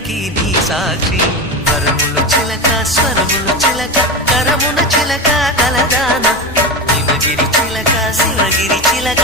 ప్రేమకి నీ సాక్షి వరములు చిలక స్వరములు చిలక కరమున చిలక కలదాన హిమగిరి చిలక శివగిరి చిలక